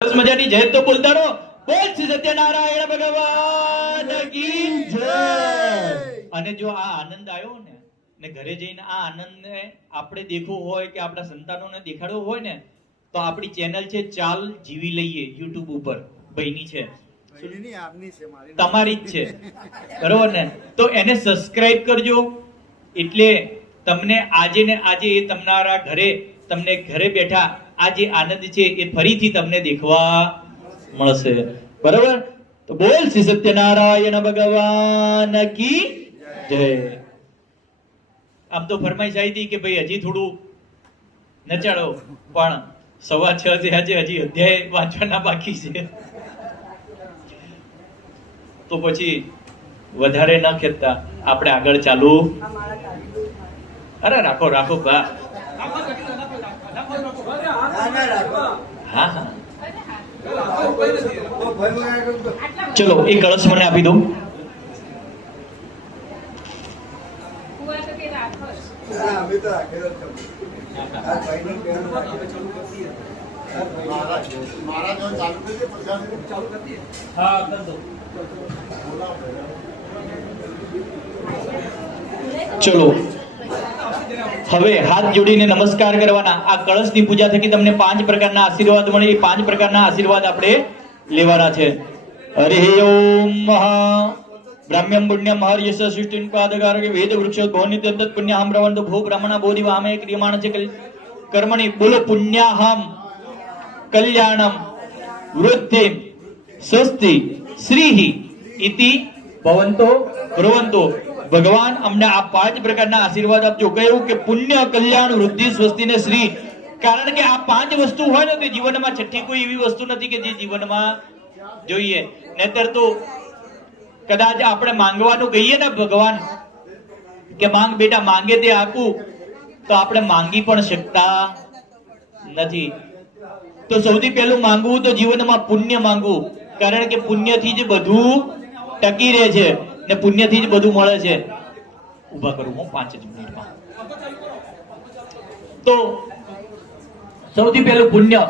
મજાની જય તો બોલતા રહો. બોલ શ્રી સત્યનારાયણ ભગવાન કી જય. અને જો આ આનંદ આવ્યો ને ઘરે જઈને આ આનંદને આપણે દેખવો હોય કે આપણા સંતાનોને દેખાડવો હોય ને તો આપણી ચેનલ છે ચાલ જીવી લઈએ યુટ્યુબ ઉપર. ભાઈની છે, તમારી જ છે, બરોબર ને? તો એને સબસ્ક્રાઇબ કરજો. એટલે તમને આજે ને આજે એ તમારા ઘરે તમને ઘરે બેઠા આ જે આનંદ છે એ ફરીથી તમને દેખવા મળશે. બરોબર? તો બોલ શ્રી સત્યનારાયણ ભગવાન કી જય. આમ તો ફરમાઈશ આવી હતી કે ભાઈ હજી થોડું નચાડો, પણ 6:15 થયા છે, હજી અધ્યાય વાંચવાના બાકી છે. તો પછી વધારે ન ખેંચતા આપણે આગળ ચાલુ. અરે રાખો રાખો બા. હા હા, ચલો એ કળશ મને આપી દો. ચલો હવે હાથ જોડીને નમસ્કાર કરવાના. આ કળશની પૂજા થકી તમને 5 પ્રકારના આશીર્વાદ મળે. એ 5 પ્રકારના આશીર્વાદ આપણે લેવાના છે. હરિ ઓમ બ્રાહ્મ્યમ પુણ્યમ હર્યસ સૃષ્ટિન પાદકાર વેદ વૃક્ષો ભવનિત્યંત પુણ્યહમ બ્રવંત ભૂ બ્રાહ્મણ બોધિ વામે ક્રિયમાણ છે કર્મણી. બોલો પુણ્યાહમ કલ્યાણમ વૃદ્ધિ સ્વસ્તિ શ્રીહિ ઇતિ ભવંતો બ્રવંતો. ભગવાન અમને આ 5 પ્રકારના આશીર્વાદ આપજો. કહ્યું કે પુણ્ય, કલ્યાણ, વૃદ્ધિ, સ્વસ્તિ ને શ્રી. કારણ કે આ 5 વસ્તુ હોય ને તો જીવનમાં છઠ્ઠી કોઈ એવી વસ્તુ નથી કે જે જીવનમાં જોઈએ. નહીતર તો કદાચ આપણે માંગવાનું કહીએ ને ભગવાન કે માંગ બેટા, માંગે તે આપું, તો આપણે માંગી પણ શકતા નથી. તો સૌથી પહેલું માંગવું તો જીવનમાં પુણ્ય માંગવું. કારણ કે પુણ્યથી જ બધું ટકી રહે છે ને પુણ્યથી જ બધું મળે છે. ઉભા કરું હું 5 જ મિનિટમાં. તો સૌથી પહેલું પુણ્ય.